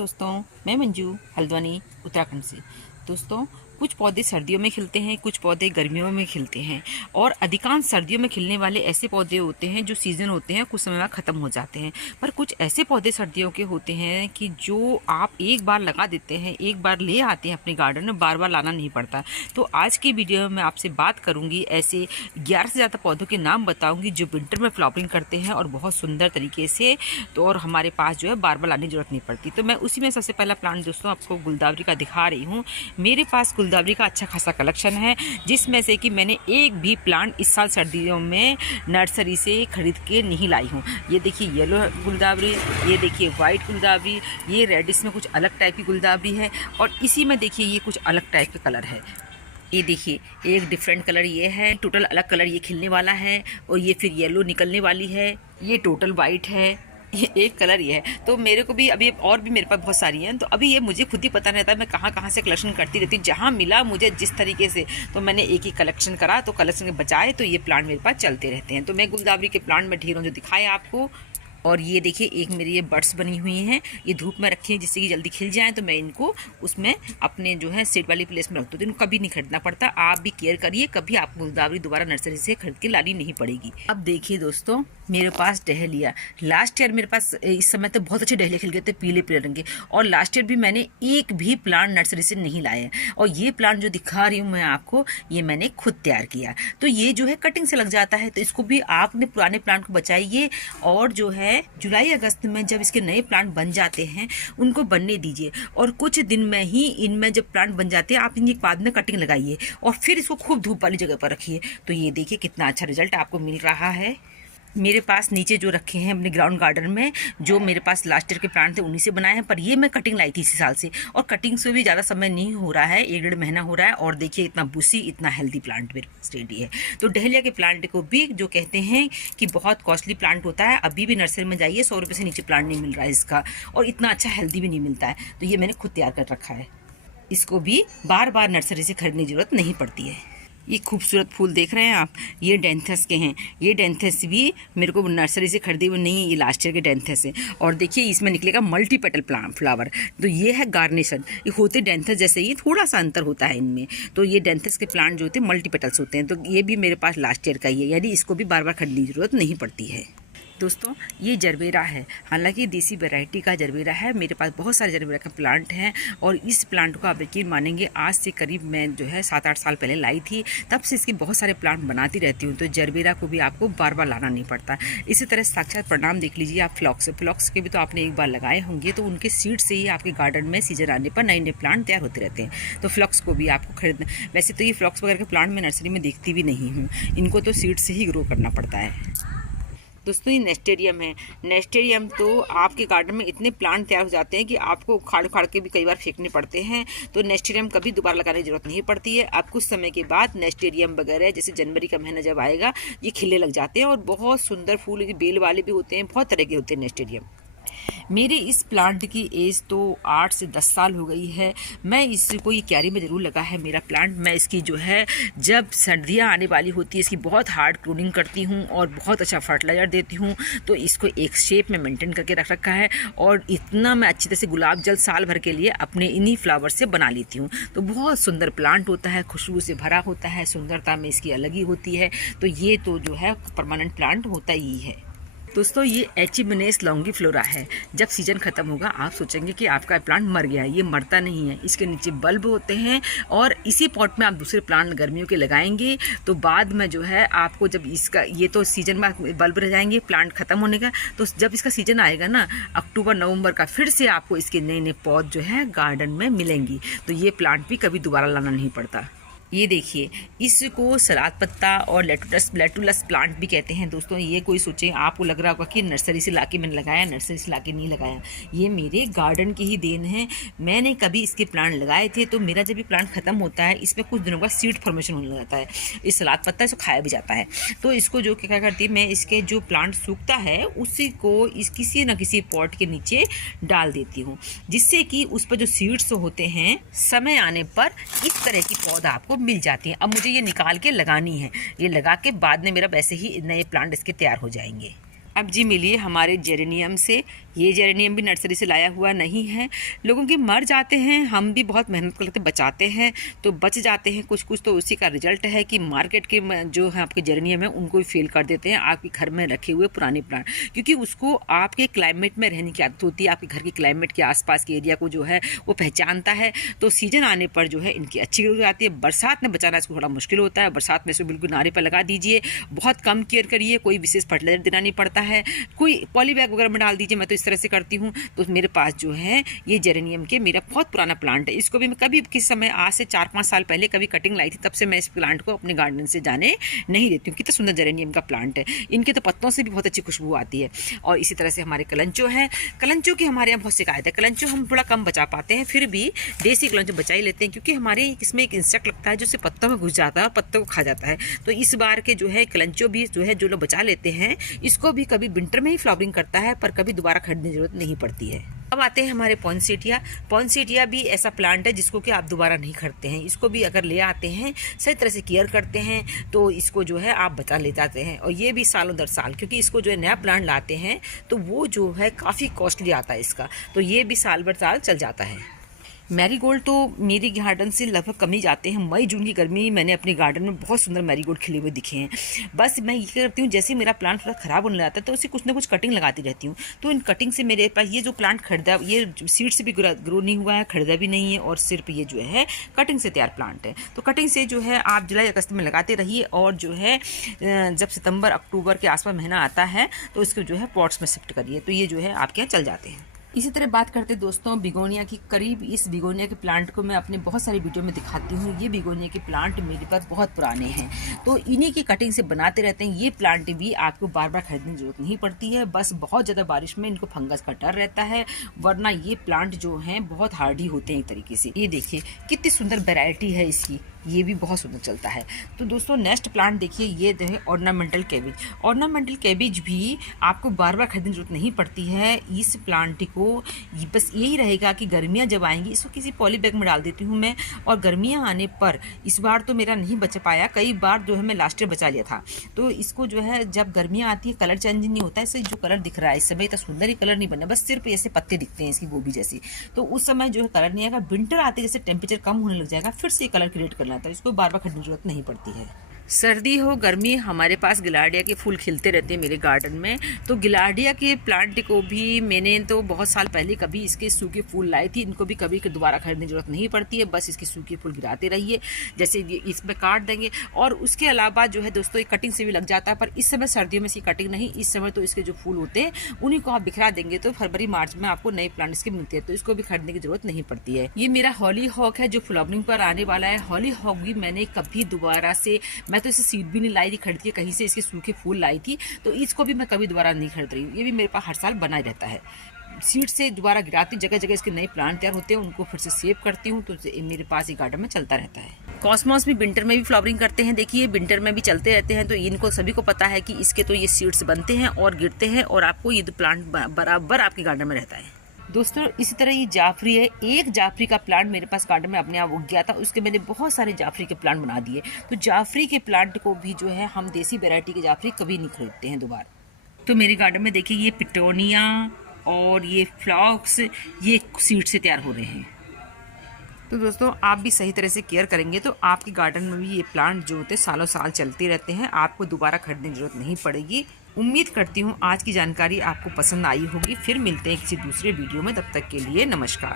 दोस्तों, मैं मंजू हल्द्वानी उत्तराखंड से। दोस्तों, कुछ पौधे सर्दियों में खिलते हैं, कुछ पौधे गर्मियों में खिलते हैं और अधिकांश सर्दियों में खिलने वाले ऐसे पौधे होते हैं जो सीज़न होते हैं कुछ समय बाद ख़त्म हो जाते हैं। पर कुछ ऐसे पौधे सर्दियों के होते हैं कि जो आप एक बार लगा देते हैं, एक बार ले आते हैं अपने गार्डन में, बार बार लाना नहीं पड़ता। तो आज की वीडियो में मैं आपसे बात करूँगी, ऐसे 11 से ज़्यादा पौधों के नाम बताऊँगी जो विंटर में फ्लावरिंग करते हैं और बहुत सुंदर तरीके से, तो और हमारे पास जो है बार बार लाने की ज़रूरत नहीं पड़ती। तो मैं उसी में सबसे पहला प्लांट दोस्तों आपको गुलदावरी का दिखा रही हूँ। मेरे पास गुलदावरी का अच्छा खासा कलेक्शन है, जिसमें से कि मैंने एक भी प्लांट इस साल सर्दियों में नर्सरी से खरीद के नहीं लाई हूँ। ये देखिए येलो गुलदावरी, ये देखिए वाइट गुलदावरी, ये रेड, इसमें कुछ अलग टाइप की गुलदावरी है और इसी में देखिए ये कुछ अलग टाइप के कलर है। ये देखिए एक डिफरेंट कलर ये है, टोटल अलग कलर ये खिलने वाला है और ये फिर येलो निकलने वाली है, ये टोटल वाइट है, ये एक कलर ये है। तो मेरे को भी अभी और भी मेरे पास बहुत सारी हैं, तो अभी ये मुझे खुद ही पता नहीं रहता मैं कहाँ कहाँ से कलेक्शन करती रहती, जहाँ मिला मुझे जिस तरीके से, तो मैंने एक ही कलेक्शन करा, तो कलेक्शन के बजाय तो ये प्लांट मेरे पास चलते रहते हैं। तो मैं गुलदावरी के प्लांट में ढेरों जो दिखाए आपको। और ये देखिए एक मेरी ये बड्स बनी हुई हैं, ये धूप में रखी हैं जिससे कि जल्दी खिल जाएं, तो मैं इनको उसमें अपने जो है सेट वाली प्लेस में रख दो, तो इनको कभी नहीं खरीदना पड़ता। आप भी केयर करिए, कभी आपको गुलदावरी दोबारा नर्सरी से खरीद के लानी नहीं पड़ेगी। अब देखिए दोस्तों, मेरे पास डहेलिया, लास्ट ईयर मेरे पास इस समय तो बहुत अच्छे डहेलिया खिल गए थे पीले पीले रंग के, और लास्ट ईयर भी मैंने एक भी प्लांट नर्सरी से नहीं लाया। और ये प्लांट जो दिखा रही हूँ मैं आपको, ये मैंने खुद तैयार किया। तो ये जो है कटिंग से लग जाता है, तो इसको भी आपने पुराने प्लांट को बचाइए और जो है जुलाई अगस्त में जब इसके नए प्लांट बन जाते हैं उनको बनने दीजिए, और कुछ दिन में ही इनमें जब प्लांट बन जाते हैं आप इनके बाद में कटिंग लगाइए और फिर इसको खूब धूप वाली जगह पर रखिए। तो ये देखिए कितना अच्छा रिजल्ट आपको मिल रहा है। मेरे पास नीचे जो रखे हैं अपने ग्राउंड गार्डन में, जो मेरे पास लास्ट ईयर के प्लांट थे उन्हीं से बनाए हैं, पर ये मैं कटिंग लाई थी इसी साल से, और कटिंग से भी ज़्यादा समय नहीं हो रहा है, 1 डेढ़ महीना हो रहा है। और देखिए इतना बुशी, इतना हेल्दी प्लांट मेरे पास रेडी है। तो डहेलिया के प्लांट को भी जो कहते हैं कि बहुत कॉस्टली प्लांट होता है, अभी भी नर्सरी में जाइए 100 रुपये से नीचे प्लांट नहीं मिल रहा है इसका, और इतना अच्छा हेल्दी भी नहीं मिलता है। तो ये मैंने खुद तैयार कर रखा है, इसको भी बार बार नर्सरी से खरीदने की जरूरत नहीं पड़ती है। ये खूबसूरत फूल देख रहे हैं आप, ये डेंथस के हैं। ये डेंथस भी मेरे को नर्सरी से खरीदे हुए नहीं है, ये लास्ट ईयर के डेंथस है। और देखिए इसमें निकलेगा मल्टी पेटल प्लांट फ्लावर, तो ये है गार्नेशन। ये होते डेंथस जैसे ही, थोड़ा सा अंतर होता है इनमें। तो ये डेंथस के प्लांट जो होते हैं मल्टी पेटल्स होते हैं, तो ये भी मेरे पास लास्ट ईयर का ही है, यानी इसको भी बार बार खरीदने की जरूरत नहीं पड़ती है। दोस्तों, ये जरबेरा है, हालांकि देसी वैरायटी का जरबेरा है। मेरे पास बहुत सारे जरबेरा का प्लांट हैं, और इस प्लांट को आप यकीन मानेंगे आज से करीब मैं जो है 7-8 साल पहले लाई थी, तब से इसके बहुत सारे प्लांट बनाती रहती हूँ। तो जरबेरा को भी आपको बार बार लाना नहीं पड़ता। इसी तरह साक्षात परिणाम देख लीजिए आप, फ्लॉक्स के भी तो आपने एक बार लगाए होंगे, तो उनके सीड से ही आपके गार्डन में सीजन आने पर नए नए प्लांट तैयार होते रहते हैं। तो फ्लॉक्स को भी आपको खरीदना, वैसे तो ये फ्लॉक्स वगैरह के प्लांट मैं नर्सरी में देखती भी नहीं हूँ, इनको तो सीड से ही ग्रो करना पड़ता है। दोस्तों, ये नेस्टेरियम है। नेस्टेरियम तो आपके गार्डन में इतने प्लांट तैयार हो जाते हैं कि आपको उखाड़ उखाड़ के भी कई बार फेंकने पड़ते हैं। तो नेस्टेरियम कभी दोबारा लगाने की जरूरत नहीं पड़ती है। अब कुछ समय के बाद नेस्टेरियम वगैरह, जैसे जनवरी का महीना जब आएगा, ये खिलने लग जाते हैं और बहुत सुंदर फूल, बेल वाले भी होते हैं, बहुत तरह के होते हैं नेस्टेरियम। मेरे इस प्लांट की एज तो 8 से 10 साल हो गई है। मैं इसको, ये क्यारी में ज़रूर लगा है मेरा प्लांट। मैं इसकी जो है, जब सर्दियाँ आने वाली होती है, इसकी बहुत हार्ड प्रूनिंग करती हूँ और बहुत अच्छा फर्टिलाइज़र देती हूँ, तो इसको एक शेप में मेंटेन करके रख रखा है। और इतना मैं अच्छी तरह से गुलाब जल साल भर के लिए अपने इन्हीं फ्लावर से बना लेती हूँ। तो बहुत सुंदर प्लांट होता है, खुशबू से भरा होता है, सुंदरता में इसकी अलग ही होती है। तो ये तो जो है परमानेंट प्लांट होता ही है। दोस्तों, ये एचिमेनेस लॉन्गीफ्लोरा है। जब सीजन खत्म होगा आप सोचेंगे कि आपका प्लांट मर गया है, ये मरता नहीं है। इसके नीचे बल्ब होते हैं, और इसी पॉट में आप दूसरे प्लांट गर्मियों के लगाएंगे तो बाद में जो है आपको, जब इसका, ये तो सीजन में बल्ब रह जाएंगे प्लांट खत्म होने का, तो जब इसका सीजन आएगा ना अक्टूबर नवंबर का, फिर से आपको इसके नए नए पौध जो है गार्डन में मिलेंगी। तो ये प्लांट भी कभी दोबारा लाना नहीं पड़ता। ये देखिए, इसको सलाद पत्ता और लेटुलस प्लांट भी कहते हैं। दोस्तों, ये कोई सोचे, आपको लग रहा होगा कि नर्सरी से लाके मैंने लगाया, नर्सरी से लाके नहीं लगाया। ये मेरे गार्डन की ही देन है। मैंने कभी इसके प्लांट लगाए थे, तो मेरा जब भी प्लांट खत्म होता है, इसमें कुछ दिनों बाद सीड फॉर्मेशन होने लगता है। इस सलाद पत्ता इसको खाया भी जाता है। तो इसको जो क्या करती है, मैं इसके जो प्लांट सूखता है उसी को इस किसी न किसी पॉट के नीचे डाल देती हूँ, जिससे कि उस पर जो सीड्स होते हैं समय आने पर इस तरह की पौधा आपको मिल जाती हैं। अब मुझे ये निकाल के लगानी है, ये लगा के बाद में मेरा वैसे ही नए प्लांट इसके तैयार हो जाएंगे। आप जी मिलिए हमारे जेरेनियम से। ये जेरेनियम भी नर्सरी से लाया हुआ नहीं है। लोगों के मर जाते हैं, हम भी बहुत मेहनत करके बचाते हैं तो बच जाते हैं कुछ कुछ। तो उसी का रिजल्ट है कि मार्केट के जो है आपके जेरेनियम है उनको भी फेल कर देते हैं आपके घर में रखे हुए पुराने प्लांट, क्योंकि उसको आपके क्लाइमेट में रहने की आदत होती है। आपके घर के क्लाइमेट के आसपास के एरिया को जो है वो पहचानता है। तो सीजन आने पर जो है इनकी अच्छी ग्रोथ आती है। बरसात में बचाना इसको थोड़ा मुश्किल होता है। बरसात में इसको बिल्कुल नारे पर लगा दीजिए, बहुत कम केयर करिए, कोई विशेष फर्टिलाइजर देना नहीं पड़ता है, कोई पॉली बैग वगैरह में डाल दीजिए। मैं तो इस तरह से करती हूँ। तो मेरे पास जो है ये जेरेनियम के मेरा बहुत पुराना प्लांट है। इसको भी मैं कभी किस समय आज से 4-5 साल पहले कभी कटिंग लाई थी, तब से मैं इस प्लांट को अपने गार्डन से जाने नहीं देती हूँ। कितना सुंदर जेरेनियम का प्लांट है। इनके तो पत्तों से भी बहुत अच्छी खुशबू आती है। और इसी तरह से हमारे कलंचो हैं। कलंचो की हमारे यहाँ बहुत शिकायत है। कलंचो हम थोड़ा कम बचा पाते हैं, फिर भी देसी कलंचो बचा ही लेते हैं, क्योंकि हमारे इसमें एक इंसेक्ट लगता है जो सिर्फ पत्तों में घुस जाता है और पत्तों को खा जाता है। तो इस बार के जो है कलंचो भी जो है जो लोग बचा लेते हैं, इसको भी कभी विंटर में ही फ्लावरिंग करता है, पर कभी दोबारा खरीदने की जरूरत नहीं पड़ती है। अब आते हैं हमारे पॉइंसेटिया। पॉइंसेटिया भी ऐसा प्लांट है जिसको कि आप दोबारा नहीं खरीदते हैं। इसको भी अगर ले आते हैं, सही तरह से केयर करते हैं, तो इसको जो है आप बचा ले जाते हैं। और ये भी सालों दर साल, क्योंकि इसको जो है नया प्लांट लाते हैं तो वो जो है काफ़ी कॉस्टली आता है इसका, तो ये भी साल भर साल चल जाता है। मैरीगोल्ड तो मेरे गार्डन से लगभग कम ही जाते हैं। मई जून की गर्मी मैंने अपने गार्डन में बहुत सुंदर मैरीगोल्ड खिले हुए दिखे हैं। बस मैं ये करती हूँ, जैसे मेरा प्लांट थोड़ा ख़राब होने लगता है तो उसे कुछ ना कुछ कटिंग लगाती रहती हूँ। तो इन कटिंग से मेरे पास ये जो प्लांट खरीदा, ये सीड से भी ग्रो नहीं हुआ है, खरीदा भी नहीं है, और सिर्फ ये जो है कटिंग से तैयार प्लांट है। तो कटिंग से जो है आप जुलाई अगस्त में लगाते रहिए, और जो है जब सितंबर अक्टूबर के आसपास महीना आता है तो इसको जो है पॉट्स में शिफ्ट करिए, तो ये जो है आपके यहाँ चल जाते हैं। इसी तरह बात करते दोस्तों बिगोनिया की। करीब इस बिगोनिया के प्लांट को मैं अपने बहुत सारी वीडियो में दिखाती हूँ। ये बिगोनिया के प्लांट मेरे पास बहुत पुराने हैं, तो इन्हीं की कटिंग से बनाते रहते हैं। ये प्लांट भी आपको बार बार खरीदने की जरूरत नहीं पड़ती है, बस बहुत ज़्यादा बारिश में इनको फंगस का डर रहता है, वरना ये प्लांट जो हैं बहुत हार्डी होते हैं एक तरीके से। ये देखिए कितनी सुंदर वेराइटी है इसकी, ये भी बहुत सुंदर चलता है। तो दोस्तों नेक्स्ट प्लांट देखिए, ये है ऑर्नामेंटल कैबेज। ऑर्नामेंटल कैबेज भी आपको बार बार खरीदने की जरूरत नहीं पड़ती है। इस प्लांट को बस यही रहेगा कि गर्मियां जब आएंगी, इसको किसी पॉली बैग में डाल देती हूँ मैं, और गर्मियां आने पर, इस बार तो मेरा नहीं बच पाया, कई बार जो है मैं लास्ट ईयर बचा लिया था। तो इसको जो है जब गर्मियां आती है कलर चेंज नहीं होता है, इससे जो कलर दिख रहा है इस समय इतना सुंदर ही कलर नहीं बना, बस सिर्फ ऐसे पत्ते दिखते हैं इसकी गोभी जैसी। तो उस समय जो है कलर नहीं आएगा। विंटर आते जैसे टेम्परेचर कम होने लग जाएगा, फिर से कलर क्रिएट करना था, इसको बार बार खरीदने की जरूरत नहीं पड़ती है। सर्दी हो गर्मी, हमारे पास गिलार्डिया के फूल खिलते रहते हैं मेरे गार्डन में। तो गिलार्डिया के प्लांट को भी मैंने तो बहुत साल पहले कभी इसके सूखे फूल लाए थी। इनको भी कभी दोबारा खरीदने की जरूरत नहीं पड़ती है, बस इसके सूखे फूल गिराते रहिए, जैसे इसमें काट देंगे। और उसके अलावा जो है दोस्तों, ये कटिंग से भी लग जाता है, पर इस समय सर्दियों में इसकी कटिंग नहीं, इस समय तो इसके जो फूल होते हैं उन्हीं को आप बिखरा देंगे तो फरवरी मार्च में आपको नए प्लांट इसके मिलते हैं, तो इसको भी खरीदने की जरूरत नहीं पड़ती है। ये मेरा हॉली हॉक है जो फ्लावरिंग पर आने वाला है। हॉली हॉक भी मैंने कभी दोबारा से, मैं तो इसे सीड भी नहीं लाई थी खरीद के, कहीं से इसके सूखे फूल लाई थी, तो इसको भी मैं कभी दोबारा नहीं खरीद रही हूँ। ये भी मेरे पास हर साल बना ही रहता है। सीड से दोबारा गिराती, जगह जगह इसके नए प्लांट तैयार होते हैं, उनको फिर से सेव करती हूँ, तो मेरे पास ये गार्डन में चलता रहता है। कॉस्मोस भी विंटर में भी फ्लावरिंग करते हैं, देखिए विंटर में भी चलते रहते हैं। तो इनको सभी को पता है कि इसके तो ये सीड्स बनते हैं और गिरते हैं, और आपको ये प्लांट बराबर आपके गार्डन में रहता है। दोस्तों इसी तरह ये जाफरी है। एक जाफरी का प्लांट मेरे पास गार्डन में अपने आप उग गया था, उसके मैंने बहुत सारे जाफरी के प्लांट बना दिए। तो जाफरी के प्लांट को भी जो है हम देसी वैरायटी के जाफरी कभी नहीं खरीदते हैं दोबारा। तो मेरे गार्डन में देखिए ये पिटोनिया और ये फ्लॉक्स, ये सीड से तैयार हो रहे हैं। तो दोस्तों आप भी सही तरह से केयर करेंगे तो आपके गार्डन में भी ये प्लांट जो होते हैं सालों साल चलते रहते हैं, आपको दोबारा खरीदने की जरूरत नहीं पड़ेगी। उम्मीद करती हूँ आज की जानकारी आपको पसंद आई होगी। फिर मिलते हैं किसी दूसरे वीडियो में, तब तक के लिए नमस्कार।